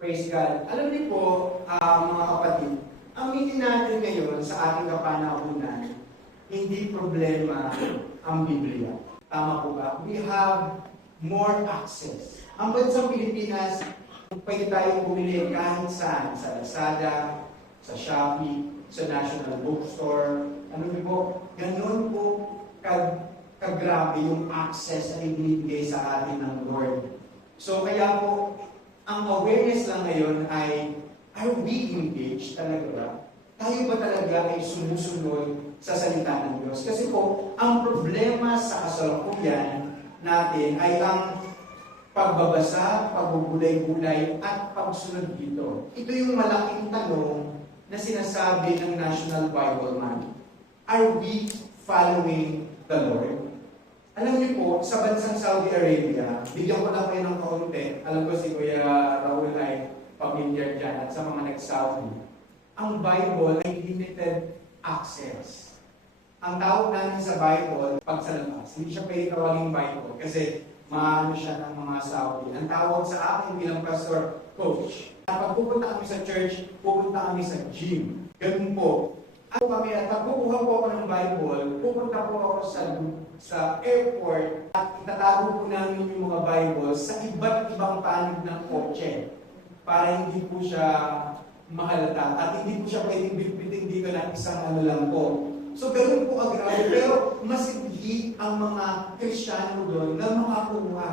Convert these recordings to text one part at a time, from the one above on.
Praise God. Alam niyo po, mga kapatid, ang meaning natin ngayon sa ating kapanahunan, hindi problema ang Biblia. Tama po ba? We have more access. Ang bansang Pilipinas, pwede tayong bumili kahit saan, sa Lazada, sa Shopee, sa National Bookstore. Ano niyo po? Ganun po kagrabe yung access na ibinibigay sa atin ng Lord. So kaya po, ang awareness lang ngayon ay, are we engaged talaga ba? Tayo ba talaga ay sumusunod sa salita ng Diyos? Kasi po, ang problema sa kasalukuyan natin ay ang pagbabasa, pagbubulay-bulay, at pagsunod dito. Ito yung malaking tanong na sinasabi ng National Bible Month. Are we following the Lord? Alam niyo po, sa bansang Saudi Arabia, bigyan ko lang kayo ng kaunti. Alam ko si Kuya Raul ay familiar dyan at sa mga nag-Saudi. Ang Bible ay limited access. Ang tawag namin sa Bible, pag sa labas, hindi siya pwede tawaging Bible kasi maano siya ng mga Saudi. Ang tawag sa akin bilang pastor, coach. Pag pupunta kami sa church, pupunta kami sa gym. Ganun po. Ako kami, at pag kukuha po ako ng Bible, pupunta po ako sa airport at itatago po namin yung mga Bible sa iba't ibang panig ng kotse para hindi po siya mahalata at hindi po siya pwedeng bitbitin dito ng isang ano lang po. So ganoon po agrabe, pero masighi ang mga Kristiyano doon na makakuha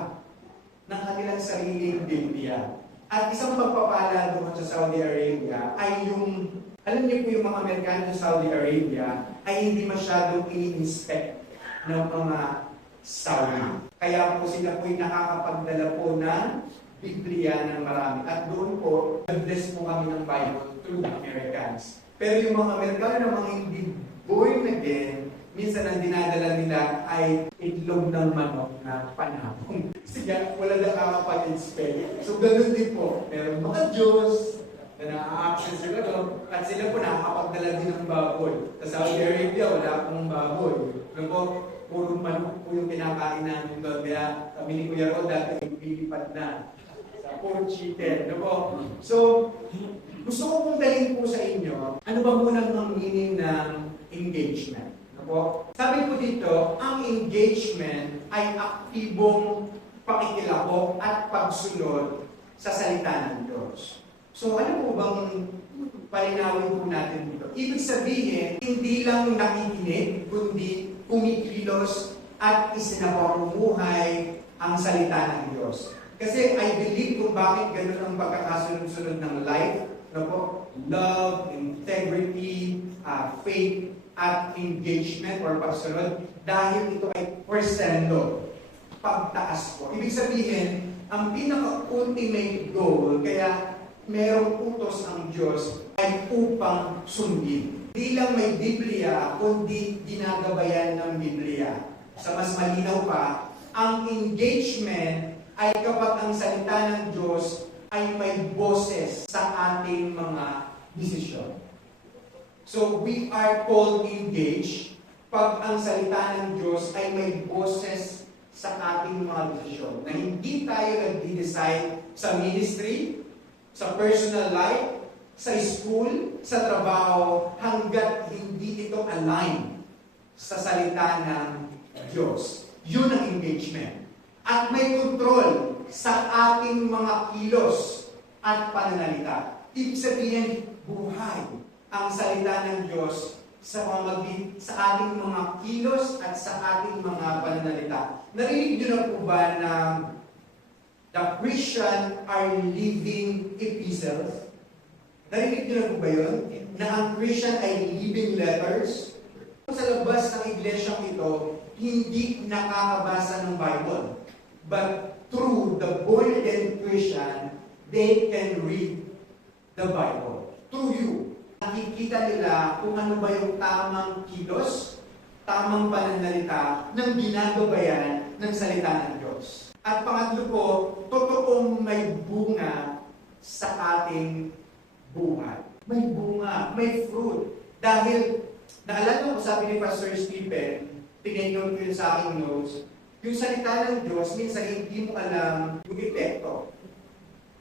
ng kanilang sariling Biblia. At isang pagpapala doon sa Saudi Arabia ay yung, alam niyo po yung mga Amerikano sa Saudi Arabia ay hindi masyadong i-inspect ng mga Saudi. Kaya po sila po'y nakakapagdala po ng Biblia ng marami. At doon po, nag-bless po kami ng Bible through the Americans. Pero yung mga Amerikano na mga hindi born again, minsan ang dinadala nila ay itlog ng manok na panahon. Siya, wala na kakapag-inspect. So, ganun din po. Meron mga Diyos na na-access sila doon at sila po nakakapagdala din ng baboy. Sa Saudi Arabia, wala pong baboy. Ano po, puro manok po yung kinakain namin doon. Kaya kami ni Kuya Rod dati ilipad na sa puro chicken. Ano po? So, gusto ko pong dalhin po sa inyo, ano ba muna ang meaning ng engagement? Ano po? Sabi po dito, ang engagement ay aktibong pakikilahok at pagsunod sa salita ng Diyos. So ano po bang palinawin po natin dito? Ibig sabihin, hindi lang nakikinig, kundi kumikilos at isinapamumuhay ang salita ng Diyos. Kasi I believe kung bakit ganun ang pagkakasunod-sunod ng life, no po? Love, integrity, faith, at engagement or pagsunod, dahil ito ay crescendo, pagtaas po. Ibig sabihin, ang pinaka-ultimate goal, kaya merong utos ang Diyos ay upang sundin. Hindi lang may Biblia, kundi ginagabayan ng Biblia. Sa mas malinaw pa, ang engagement ay kapag ang salita ng Diyos ay may boses sa ating mga desisyon. So we are called engaged pag ang salita ng Diyos ay may boses sa ating mga desisyon. Na hindi tayo nag-decide sa ministry, sa personal life, sa school, sa trabaho, hanggat hindi ito align sa salita ng Diyos. Yun ang engagement. At may control sa ating mga kilos at pananalita. Ibig sabihin, buhay ang salita ng Diyos sa ating mga kilos at sa ating mga pananalita. Narinig niyo na po ba na the Christian are living epistles? Narinig niyo na po ba yun? Na ang Christian ay living letters? Sa labas ng iglesyang ito, hindi nakakabasa ng Bible. But through the born-again Christian, they can read the Bible. Through you. Nakikita nila kung ano ba yung tamang kilos, tamang pananalita ng ginagabayan ng salita ng Diyos. At pangatlo po, totoong may bunga sa ating buhay. May bunga, may fruit. Dahil, naalala ko sabi ni Pastor Stephen, tinignan ko yun sa aking notes, yung salita ng Diyos, minsan hindi mo alam yung epekto.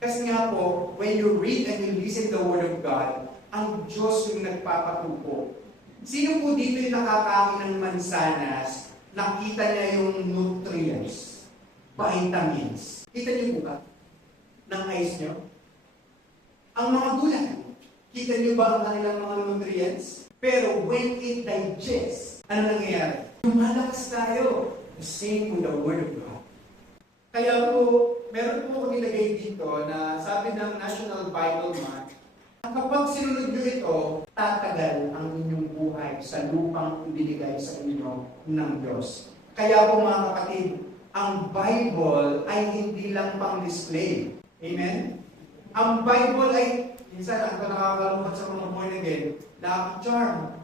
Kasi nga po, when you read and you listen the Word of God, ang Diyos yung nagpapatupo. Sino po dito yung nakakain ng mansanas, nakita niya yung nutrients, vitamins? Kita niyo po ba? Ng eyes niyo? Ang mga gulay, kita niyo ba ang kanilang mga nutrients? Pero when it digests, ano nangyayari? Lumalakas tayo. The same with the Word of God. Kaya po, meron po kami nilagay dito na sabi ng National Bible Month, kapag sinunod nyo ito, tatagal ang inyong buhay sa lupang ibinigay sa inyo ng Diyos. Kaya po mga kapatid, ang Bible ay hindi lang pang-display. Amen? Ang Bible ay, minsan ang nakakalungkot sa mga born again, lucky charm.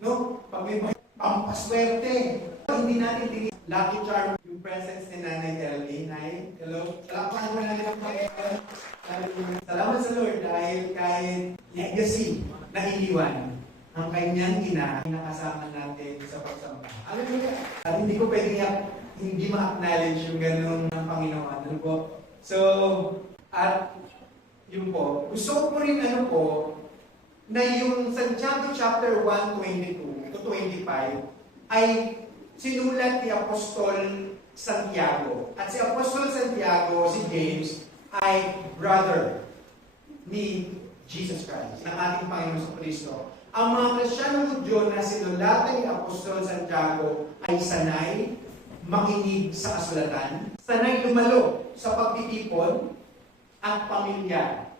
No? Pag may pampaswerte. Hindi natin tingin lucky charm yung presence ni Nanay Ellie. Nay, hello? Salamat mo na ng Panginoon. Salamat sa Lord dahil kahit legacy na iniwan ang kanyang ina nakasama natin sa pagsamba. Alam mo yan? At hindi ko pwedeng hindi ma-acknowledge yung ganun ng Panginoon. Ano po? So, at yun po. Gusto ko po rin na yung Santiago chapter 1:22 to 25 ay sinulat ni Apostol Santiago. At si Apostol Santiago, si James, ay brother ni Jesus Christ, ng ating Panginoon sa Kristo. Ang mga Kristyanong Hudyo na sinulatan ni Apostol Santiago ay sanay makinig sa kasulatan, sanay lumalo sa pagtitipon, at pamilya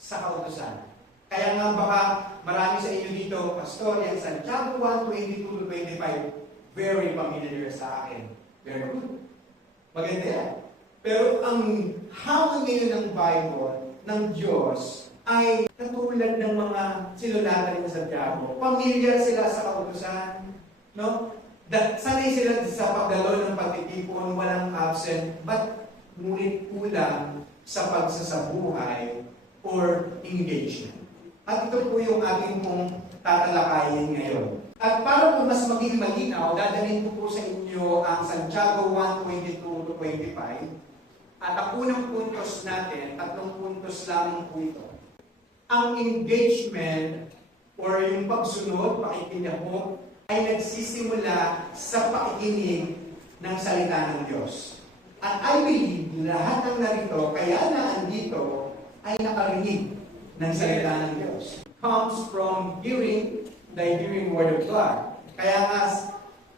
sa kautusan. Kaya nga baka marami sa inyo dito, Pastor, yung Santiago 1:22 to 25, very familiar sa akin. Very good. Maganda yan. Pero ang hawak ngayon ng Bible, ng Diyos, ay katulad ng mga sinulatan ni Santiago. Familiar sila sa kautusan. No? Sanay sila sa pagdalo ng pagtitipon, walang absent, but ngunit kulang sa pagsasabuhay or engagement. At ito po yung ating pong tatalakayin ngayon. At para po mas maging malinaw, dadalhin ko po sa inyo ang Santiago 1:22 to 25. At ang unang puntos natin, 3 puntos lamang po ito. Ang engagement or yung pagsunod, pakikinabot, ay nagsisimula sa pakikinig ng salita ng Diyos. At I believe, lahat ng narito, kaya na andito, ay nakarinig ng salita ng Diyos. Comes from hearing the hearing word of God. Kaya nga,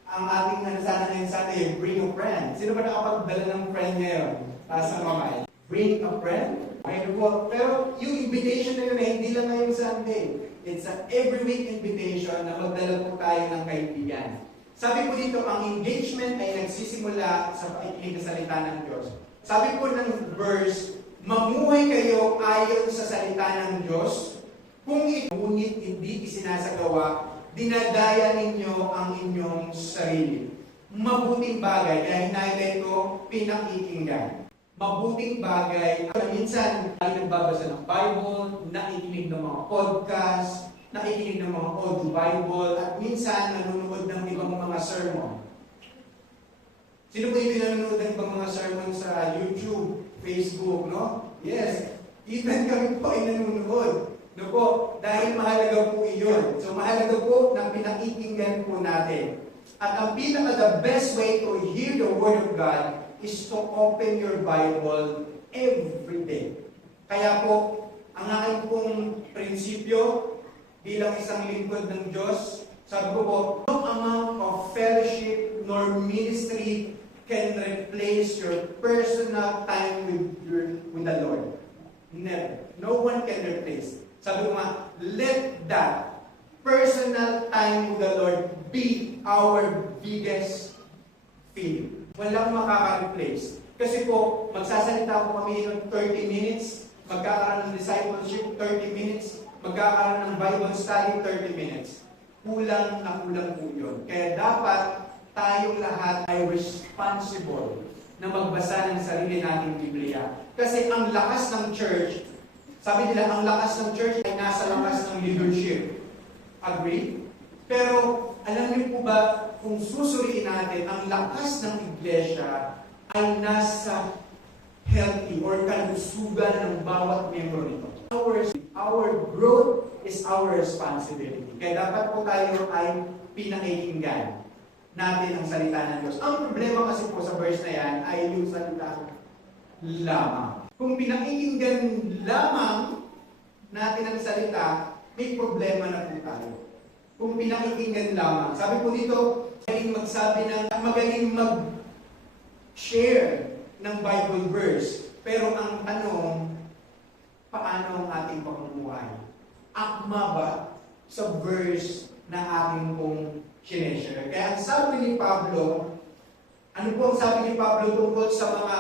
ang ating sana ngayon sa atin, bring a friend. Sino ba nakapagdala ng friend ngayon? Taas ng kamay. Bring a friend. Pero yung invitation na yun, hindi lang ngayong Sunday. It's an every week invitation na magdala po tayo ng kaibigan. Sabi po dito, ang engagement ay nagsisimula sa pakikinig sa salita ng Diyos. Sabi po ng verse, mamuhay kayo ayon sa salita ng Diyos. Kung ngunit hindi isinasagawa, dinadaya ninyo ang inyong sarili. Mabuting bagay, kaya hinighlight ko, pinakikinggan. Mabuting bagay, minsan ay nagbabasa ng Bible, nakikinig ng mga podcast, nakikinig ng mga audio Bible, at minsan nanonood ng ibang mga sermon. Sino po yung nanonood ng ibang mga sermon sa YouTube, Facebook, no? Yes, even kami po ay nanonood. No po, dahil mahalaga po iyon. So mahalaga po na pinakikinggan po natin. At ang the best way to hear the Word of God is to open your Bible every day. Kaya po, ang aking pong prinsipyo bilang isang lingkod ng Diyos, sabi ko po, no amount of fellowship nor ministry can replace your personal time with the Lord. Never. No one can replace. Sabi ko nga, let that personal time with the Lord be our biggest feeling. Walang makaka-replace. Kasi po, magsasalita po kami ng 30 minutes, magkakaroon ng discipleship 30 minutes, magkakaroon ng Bible study 30 minutes. Kulang na kulang po yun. Kaya dapat tayong lahat ay responsible na magbasa ng sarili nating Biblia. Kasi ang lakas ng church, sabi nila, ang lakas ng church ay nasa lakas ng leadership. Agree? Pero, alam niyo po ba, kung susuriin natin, ang lakas ng iglesia ay nasa healthy or kalusugan ng bawat miyembro nito. Our growth is our responsibility. Kaya dapat po tayo ay pinakikinggan natin ang salita ng Diyos. Ang problema kasi po sa verse na yan ay yung salita lamang. Kung pinakikinggan lamang natin ang salita, may problema na po tayo. Kung pinakikinggan lamang. Sabi po dito, magaling magsabi ng, magaling mag-share ng Bible verse. Pero ang tanong, paano ang ating pamumuhay? Akma ba sa verse na ating pong sineshare? Kaya ang sabi ni Pablo, ano po ang sabi ni Pablo tungkol sa mga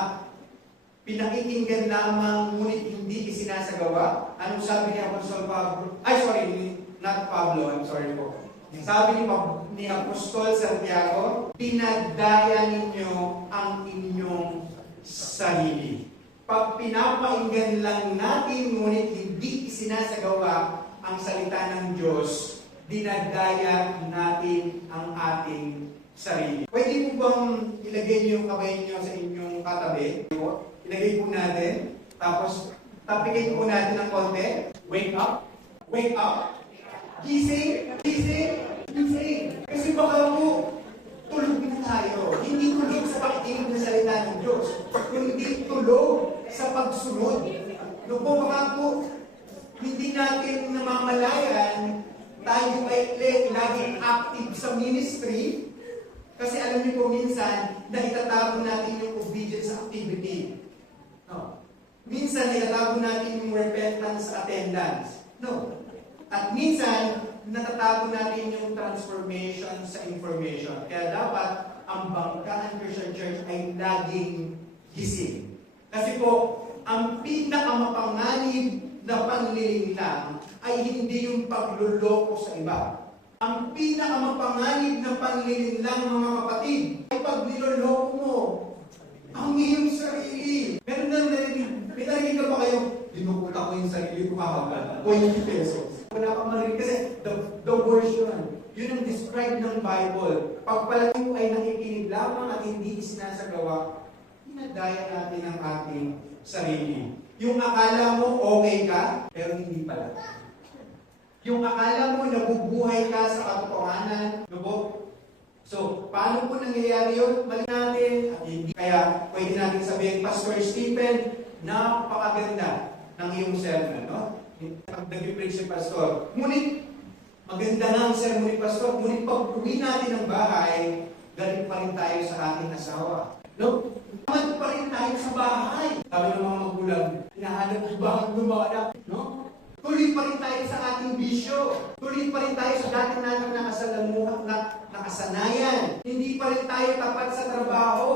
pinakikinggan lamang ngunit hindi isinasagawa? Anong sabi ni Apostol Pablo? Not Pablo, I'm sorry po. Sabi ni Apostol Santiago, pinagdaya ninyo ang inyong sarili. Pag pinapainggan lang natin ngunit hindi isinasagawa ang salita ng Diyos, dinadaya natin ang ating sarili. Pwede po bang ilagay niyo yung kamay niyo sa inyong katabi? Ilagay po natin. Tapos, tapikin po natin ng konti. Wake up. Wake up. Gising. Gising. Gising. Kasi baka po, tulog na tayo. Hindi tulog sa pakikinig ng salita ng Diyos. Hindi tulog sa pagsunod. No po, baka po, hindi natin namamalayan, tayo ay laging active sa ministry. Kasi alam niyo po minsan, na itatago natin yung obedience activity. No. Minsan, itatago natin yung repentance attendance. No. At minsan, natatago natin yung transformation sa information. Kaya dapat, ang Bangkahan Christian Church ay laging gising. Kasi po, ang pinakamapanganib na panlilinlang ay hindi yung pagluloko sa iba. Ang pinakamapanganib na panlilinlang, mga kapatid, ay pag niloloko mo ang iyong sarili. Meron na narinig ka ba kayo? Dinukuta ko yung sarili ko kahapon. 20 pesos. Wala kang marinig kasi the version. Yun ang describe ng Bible. Pag pala tayo ay nakikinig lamang at hindi isinasagawa, pinadaya natin ang ating sarili. Yung akala mo okay ka, pero hindi pala. Yung akala mo nabubuhay ka sa katotohanan, no? So, paano po nangyayari yun? Mali natin at hindi. Kaya, pwede natin sabihin, Pastor Stephen, napakaganda ng iyong sermon, no? Nag-preach si Pastor. Ngunit, maganda nga ang sermon ni Pastor. Ngunit pag uwi natin ng bahay, galing pa rin tayo sa ating asawa. No? Tamad pa rin tayo sa bahay. Sabi ng mga magulang, hinahanap ko ba ang lumanak? No? Tuloy pa rin tayo sa ating bisyo. Tuloy pa rin tayo sa dati natin nakasanayan. Hindi pa rin tayo tapat sa trabaho.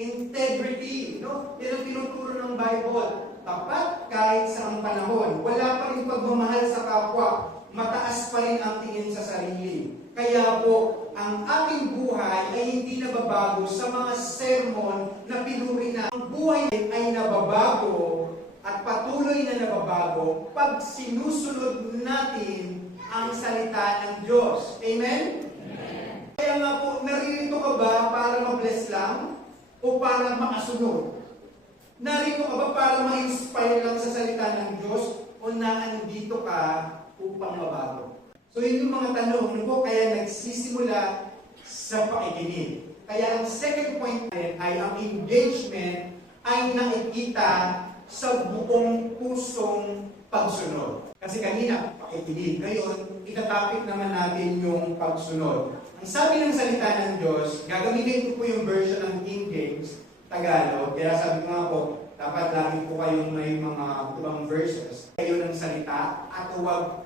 Integrity. No? Yan ang tinuturo ng Bible. Tapat kahit sa ang panahon. Wala pa rin pagmamahal sa kapwa. Mataas pa rin ang tingin sa sarili. Kaya po, ang aming buhay ay hindi nababago sa mga sermon na pinuri na. Ang buhay ay nababago at patuloy na nababago pag sinusunod natin ang salita ng Diyos. Amen? Amen. Kaya nga po, naririto ka ba para ma-bless lang o para makasunod? Narito ka ba para ma-inspire lang sa salita ng Diyos o naandito ka upang mabago? So yun yung mga tanong, ano po, kaya nagsisimula sa pakikinig. Kaya ang second point ay ang engagement ay nakikita sa buong pusong pagsunod. Kasi kanina, pakikinig. Ngayon, itatapik naman natin yung pagsunod. Ang sabi ng salita ng Diyos, gagamitin ko po yung version ng King James, Tagalog. Kaya sabi ko nga po, dapat lagi po kayong may mga ibang verses. Kayo ng salita at huwag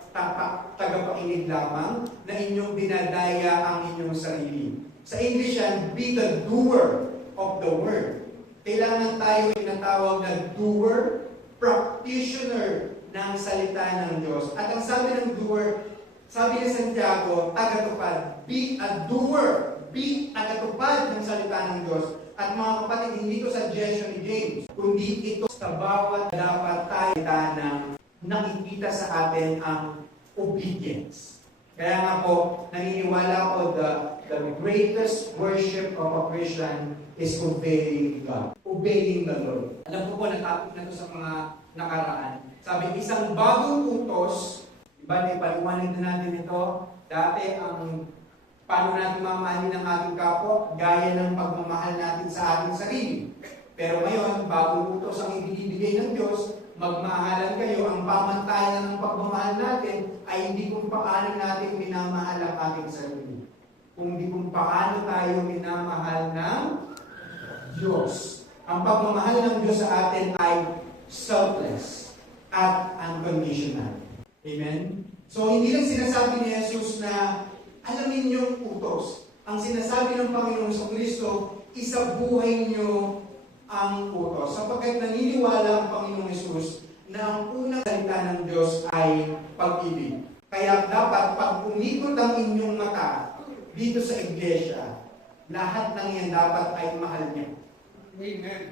tagapakinig lamang na inyong dinadaya ang inyong sarili. Sa English yan, be the doer of the word. Kailangan tayo ay natawag na doer, practitioner ng salita ng Diyos. At ang sabi ng doer, sabi ni Santiago, tagatupad. Be a doer. Be tagatupad ng salita ng Diyos. At mga kapatid, hindi ito suggestion ni James, kundi ito sa bawat dapat tayo ng nakikita sa atin ang obedience. Kaya nga po, naniniwala ko the greatest worship of a Christian is obeying God. Obeying the Lord. Alam ko po, natapos na ito sa mga nakaraan. Sabi, isang bagong utos, iba na ipaliwanag na natin ito, dati ang paano natin mamahalin ang ating kapwa, gaya ng pagmamahal natin sa ating sarili. Pero ngayon, bagong utos ang ibinibigay ng Diyos, magmahalan kayo, ang pamantayan ng pagmamahal natin ay hindi kung paano natin minamahal ang ating sarili. Kundi kung paano tayo minamahal ng Diyos. Ang pagmamahal ng Diyos sa atin ay selfless at unconditional. Amen? So, hindi lang sinasabi ni Jesus na alamin niyong utos. Ang sinasabi ng Panginoon sa Kristo, isabuhay niyo ang utos. Sapagkat naniniwala ang Panginoong Jesus na ang unang salita ng Diyos ay pag-ibig. Kaya dapat pag umikot ang inyong mata dito sa iglesia, lahat ng yan dapat ay mahal niya. Amen.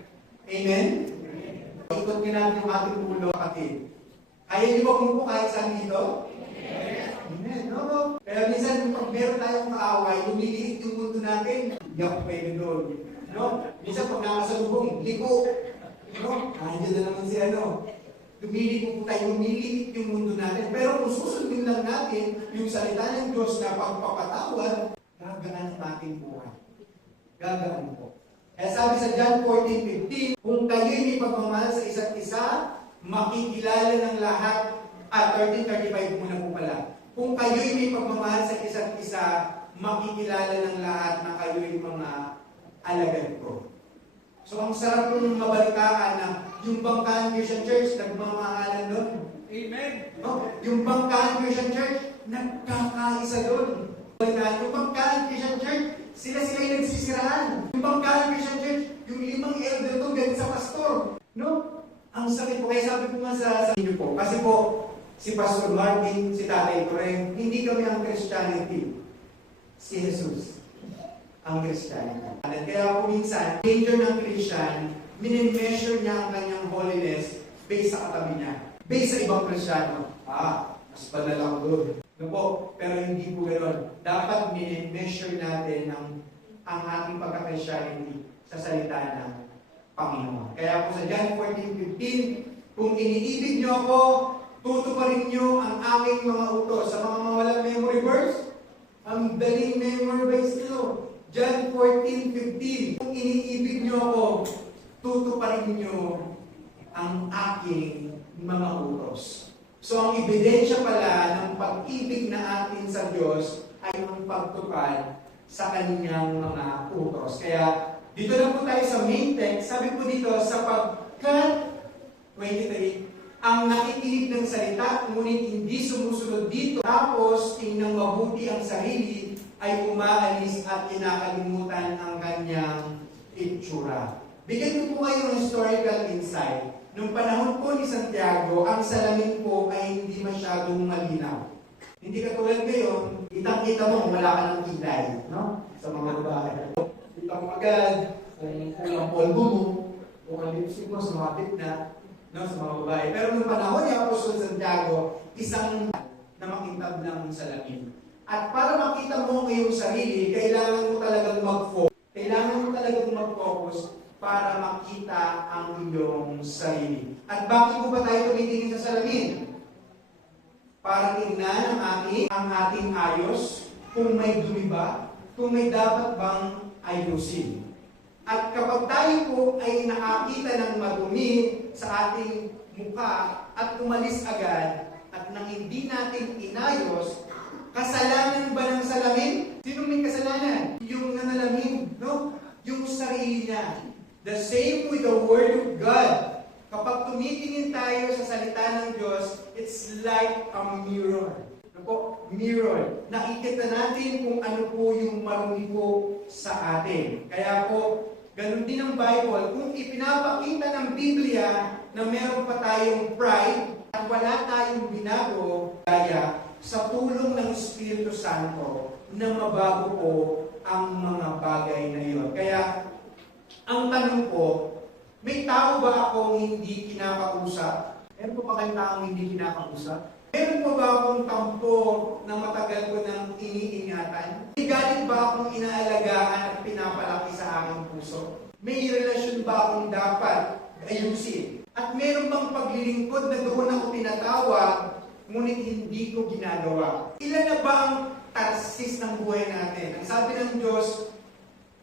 Amen? Ikot niyo natin yung ating ulo, kapatid. Ayaw niyo ba kung kahit saan dito? Amen. No? Kaya minsan, pag meron tayong kaaway, lumiliit yung mundo natin, hindi ako pwede doon. No? Minsan, pag nakasalubong, liko. No? Nandiyan na naman si ano. Lumiliko po tayo, lumiliit yung mundo natin. Pero kung susundin lang natin yung salita ng Diyos na pagpapatawad, gagaan ang ating buhay. Gagaan po. Kaya sabi sa John 14:15, kung kayo'y may pagmamahal sa isa't isa, makikilala ng lahat, 13:35 muna po pala. Kung kayo'y may pagmamahal sa isa't isa, makikilala ng lahat na kayo'y mga alagad ko. So ang sarap kong mabalitaan na yung Bangkahan Christian Church, nagmamahalan doon. Amen. No? Yung Bangkahan Christian Church, nagkakaisa doon. Yung Bangkahan Christian Church, sila yung nagsisiraan. Yung Bangkahan Christian Church, yung 5 elder doon ganit sa pastor. No? Ang sakit po. Kaya sabi ko nga sa inyo po, kasi po, si Pastor Martin, si Tatay Toreng, hindi kami ang Christianity. Si Jesus ang Christianity. Kaya po minsan, danger ng Christian, minimeasure niya ang kanyang holiness based sa katabi niya. Based sa ibang Kristiyano. Mas banal ako doon. No po, pero hindi po ganoon. Dapat minimeasure natin ang ating pagka-Christianity sa salita ng Panginoon. Kaya po sa John 14:15, kung iniibig niyo ako, tutuparin niyo ang aking mga utos. Sa mga walang memory verse, ang daling memorize niyo. John 14:15, kung iniibig niyo ako, tutuparin niyo ang aking mga utos. So ang ebidensya pala ng pag-ibig na atin sa Diyos ay ang pagtupad sa kanyang mga utos. Kaya dito na po tayo sa main text. Sabi po dito, sapagkat 23, ang nakikinig ng salita, ngunit hindi sumusunod dito, tapos tingnan mabuti ang sarili, ay umaalis at kinakalimutan ang kanyang itsura. Bigyan ko po kayo ng historical insight. Nung panahon po ni Santiago, ang salamin po ay hindi masyadong malinaw. Hindi katulad ngayon, kitang-kita mo, wala ka ng kilay, no? Sa mga babae. Kita mo agad, kung kulang polvo mo, kung ang lipstick mo, sumapit na, no? Sa mga babae. Pero nung panahon ni Apostol Santiago, isang na makintab lang ang salamin. At para makita mo ngayong sarili, kailangan mo talagang mag-focus. Kailangan mo talagang mag-focus para makita ang iyong sarili. At bakit mo ba tayo tumitingin sa salamin? Para tingnan ang ating ayos, kung may dumi ba, kung may dapat bang ayusin. At kapag tayo po ay nakakita ng madumi sa ating mukha at umalis agad, at nang hindi natin inayos, kasalanan ba ng salamin? Sino may kasalanan? Yung nanalamin, no? Yung sarili niya. The same with the Word of God. Kapag tumitingin tayo sa salita ng Diyos, it's like a mirror. Ano po? Mirror. Nakikita natin kung ano po yung marumi po sa atin. Kaya po, ganun din ang Bible. Kung ipinapakita ng Biblia na meron pa tayong pride at wala tayong binago, kaya sa tulong ng Espiritu Santo na mabago po ang mga bagay na iyon. Kaya, ang tanong ko, may tao ba akong hindi kinakausap? Meron po ba kayong taong hindi kinakausap? Meron pa ba akong tampo na matagal ko nang iniingatan? May galing ba akong inaalagaan at pinapalaki sa aking puso? May relasyon ba akong dapat ayusin? At meron bang paglilingkod na doon ako tinatawag, ngunit hindi ko ginagawa? Ilan na ba ang tarsis ng buhay natin? Ang sabi ng Diyos,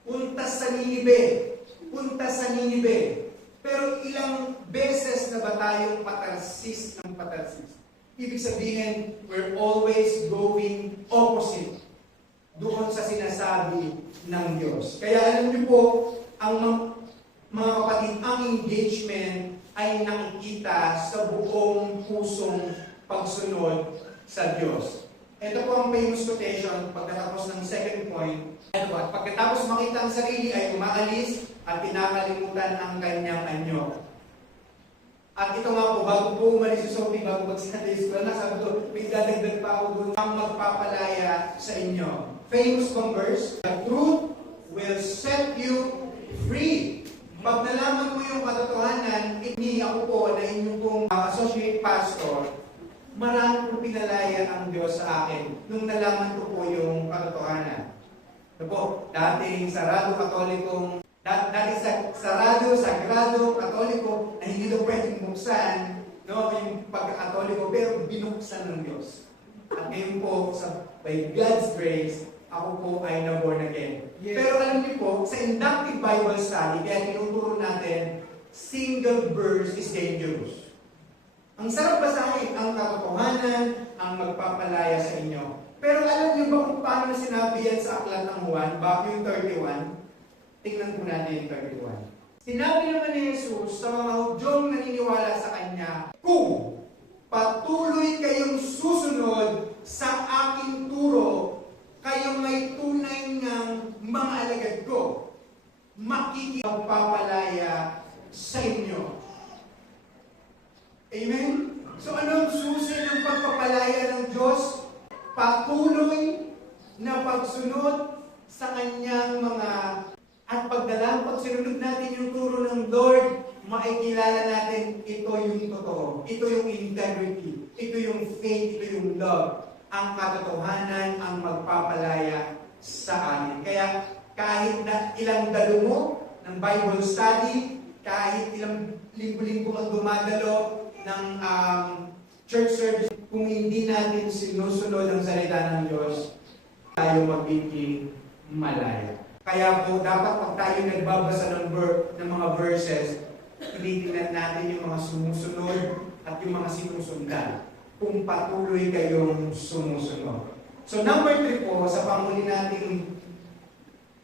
puntas sa Ninibe. Puntas sa Ninibe. Pero ilang beses na ba tayong patarsis ng patarsis? Ibig sabihin, we're always going opposite doon sa sinasabi ng Diyos. Kaya alam niyo po, ang mga kapatid, ang engagement ay nakikita sa buong pusong pagsunod sa Diyos. Ito po ang famous quotation pagkatapos ng second point. At pagkatapos makita ang sarili ay umaalis at pinakalimutan ang kanyang anyo. At ito nga po, bago po umalis si Sophie, bago mag-Sunday school, nasabi ko, may dadagdag pa ako doon ang magpapalaya sa inyo. Famous verse, the truth will set you free. Pag nalaman mo yung katotohanan, ako po na inyong pong associate pastor, marami po pinalaya ang Diyos sa akin nung nalaman ko po yung katotohanan. Ito po, dating sarado katolikong, dati sarado, sagrado, katoliko, na hindi daw pwedeng buksan, no, yung pagkakatoliko, pero binuksan ng Diyos. At ngayon po, by God's grace, ako po ay na-born again. Yes. Pero alam niyo po, sa inductive Bible study, kaya tinuturo natin, single verse is dangerous. Ang sarap basahin, ang katotohanan, ang magpapalaya sa inyo. Pero alam niyo ba kung paano sinabi yan sa aklat ng Juan, yung 31? Tingnan po natin yung 31. Sinabi naman ni Jesus sa mga Hudyong naniniwala sa Kanya, kung patuloy kayong susunod sa aking turo, kayong may tunay ng mga alagad ko, makikipagpapalaya sa inyo. Amen? So anong susi ng pagpapalaya ng Diyos? Patuloy na pagsunod sa Kanyang mga at pagdalang pagsunod natin yung turo ng Lord, maikilala natin ito yung totoo. Ito yung integrity. Ito yung faith. Ito yung love. Ang katotohanan ang magpapalaya sa amin. Kaya kahit na ilang dalo mo ng Bible study, kahit ilang linggo-linggo ang dumadalo ng church service, kung hindi natin sinusunod ang salita ng Diyos, tayo magiging malaya. Kaya po, dapat pag tayo nagbabasa ng mga verses, tinitingnan natin yung mga sumusunod at yung mga sinusundan. Kung patuloy kayong sumusunod. So number 3 po, sa panghuli nating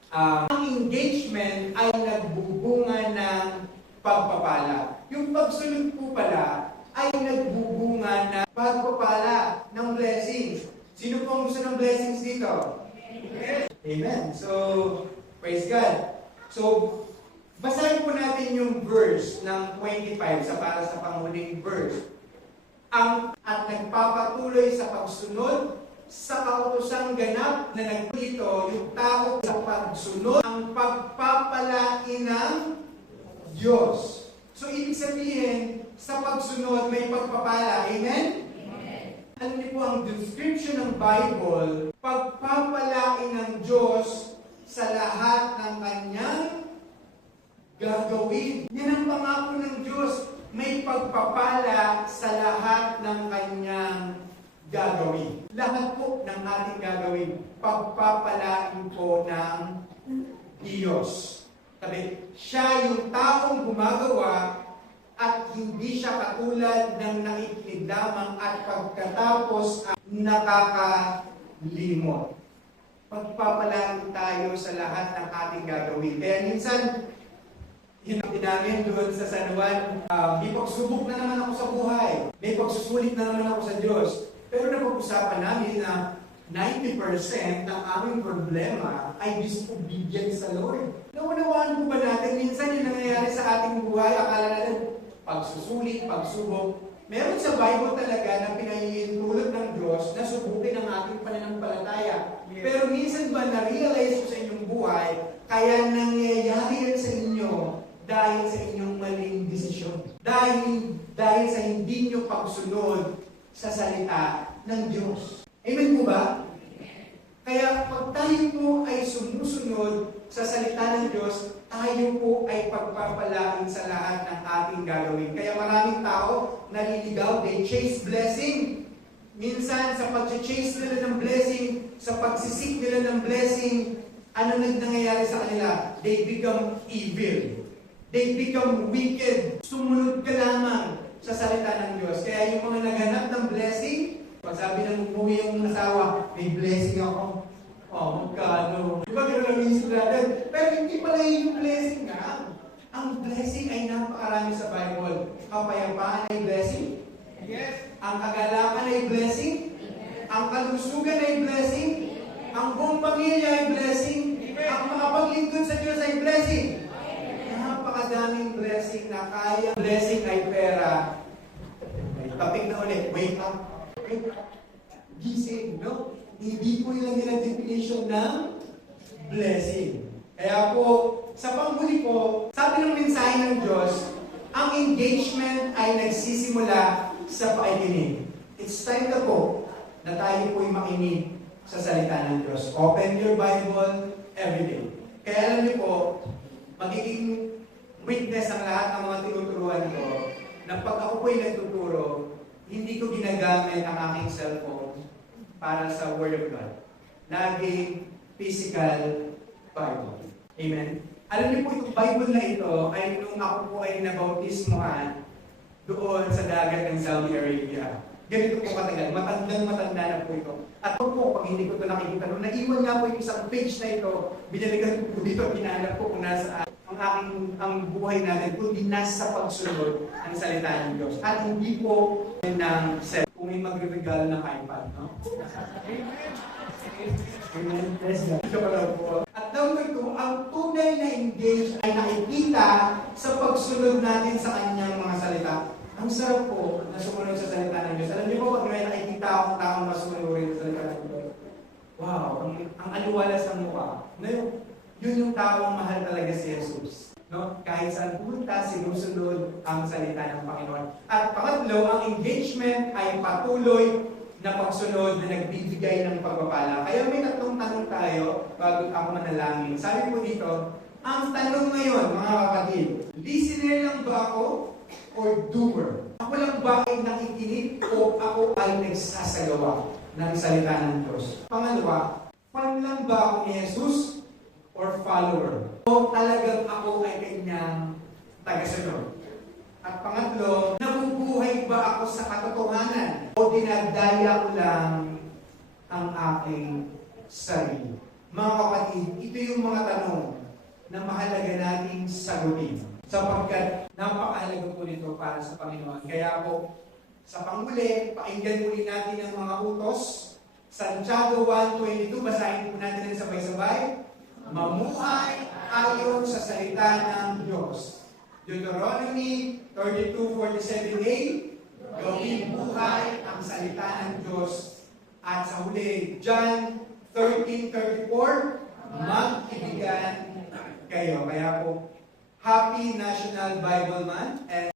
ang engagement ay nagbubunga ng pagpapala. Yung pagsunod po pala ay nagbubunga ng pagpapala ng blessings. Sino po ang gusto ng blessings dito? Amen. So, praise God. So, basahin po natin yung verse ng 25 para sa panghuling verse. At nagpapatuloy sa pagsunod sa kautosang ganap na nagdito yung tao sa pagsunod ang pagpapalain ng Diyos. So, ibig sabihin, sa pagsunod may pagpapala. Amen? Alam niyo po ang description ng Bible, pagpapalain ng Diyos sa lahat ng kanyang gagawin. Yan ang pangako ng Diyos, may pagpapala sa lahat ng kanyang gagawin. Lahat po ng ating gagawin, pagpapalain po ng Diyos. Sabi, siya yung taong gumagawa at hindi siya katulad ng nakikinig lamang at pagkatapos nakakalimot. Pagpapalain tayo sa lahat ng ating gagawin. Kaya minsan, hinapin namin doon sa San Juan, may pagsubok na naman ako sa buhay. May pagsusulit na naman ako sa Diyos. Pero napag-usapan namin na 90% ng aming problema ay disobedience sa Lord. Naunawaan po ba natin, minsan yung nangyayari sa ating buhay, akala natin, pagsusulit, pagsubok. Meron sa Bible talaga na pinahihintulot ng Diyos na subukin ang ating pananampalataya. Yes. Pero minsan ba na-realize ko sa inyong buhay, kaya nangyayari yan sa inyo dahil sa inyong maling desisyon. Dahil sa hindi nyo pagsunod sa salita ng Diyos. Amen po ba? Kaya pag tayo po ay sumusunod sa salita ng Diyos, tayo po ay pagpapalain sa lahat ng ating gagawin. Kaya maraming tao naliligaw, they chase blessing. Minsan sa pag-chase nila ng blessing, sa pagsisik nila ng blessing, ano nangyayari sa kanila? They become evil. They become wicked. Sumunod ka lamang sa salita ng Diyos. Kaya yung mga naghanap ng blessing, pag sabi ng umuwi yung asawa, may blessing ako. Oh, magkano? Di ba gano'n ang isip natin? Pero hindi pala yung blessing nga. Ang blessing ay napakarami sa Bible. Kapayapaan ay blessing. Yes. Ang kagalakan ay blessing. Ang kalusugan ay blessing. Ang buong pamilya ay blessing. Ang makapaglingkod sa Diyos ay blessing. Napakadaming blessing na kaya. Blessing ay pera. May topic na ulit. Wake up. Wake up. Gising, no? Hindi po ilang ang definition ng blessing. Kaya po, sa panghuli po, sabi ng mensahe ng Diyos, ang engagement ay nagsisimula sa pakikinig. It's time na po na tayo po'y makinig sa salita ng Diyos. Open your Bible every day. Kaya alam niyo po, magiging witness ang lahat ng mga tinuturuan ko na pag ako po'y nagtuturo, hindi ko ginagamit ang aking cellphone para sa Word of God. Lagi physical Bible. Amen? Alam niyo po, itong Bible na ito ay nung ako po ay nabautismohan doon sa dagat ng Saudi Arabia. Ganito po katagal. Matandang-matanda na po ito. At po, pag hindi ko ito nakikita, nung naiwan nga po yung isang page na ito, binalikan ko po dito, pinanap ko kung nasaan ang buhay natin, kundi nasa pagsunod ang salita ng Diyos. At hindi po ng self. Kung may magre-regalo ng iPad, no? Amen. Yes, po. At number 2, ang tunay na engage ay nakikita sa pagsunod natin sa kanyang mga salita. Ang sarap po na sumunod sa salita ng Diyos. Alam niyo po, pag may nakikita akong taong masunurin sa salita ng Diyos, wow, ang aliwalas ng mukha. Yun yung taong mahal talaga si Jesus. No? Kahit saan pumunta, sinusunod ang salita ng Panginoon. At pangatlo, ang engagement ay patuloy na pagsunod na nagbibigay ng pagpapala. Kaya may tatlong tanong tayo bago ako manalangin. Sabi po dito, ang tanong ngayon, mga kapatid, listener lang ba ako or doer? Ako lang ba ay nakikinig o ako ay nagsasagawa ng salita ng Diyos? Pangalawa, fan lang ba ako ni Jesus or follower? O talagang ako ay kanyang tagasunod? At pangatlo, nabubuhay ba ako sa katotohanan? O dinadaya ko lang ang aking sarili? Mga kapatid, ito yung mga tanong na mahalaga nating sagutin. Sapagkat napakahalaga po nito para sa Panginoon. Kaya po, sa panghuli, pakinggan muli natin ang mga utos. Santiago 1:22, basahin po natin ang sabay-sabay. Mamuhay ayon sa salita ng Diyos. Deuteronomy 32:47a, gawing buhay ang salita ng Diyos. At sa huli, John 13:34, mag-ibigan kayo. Kaya po, Happy National Bible Month. And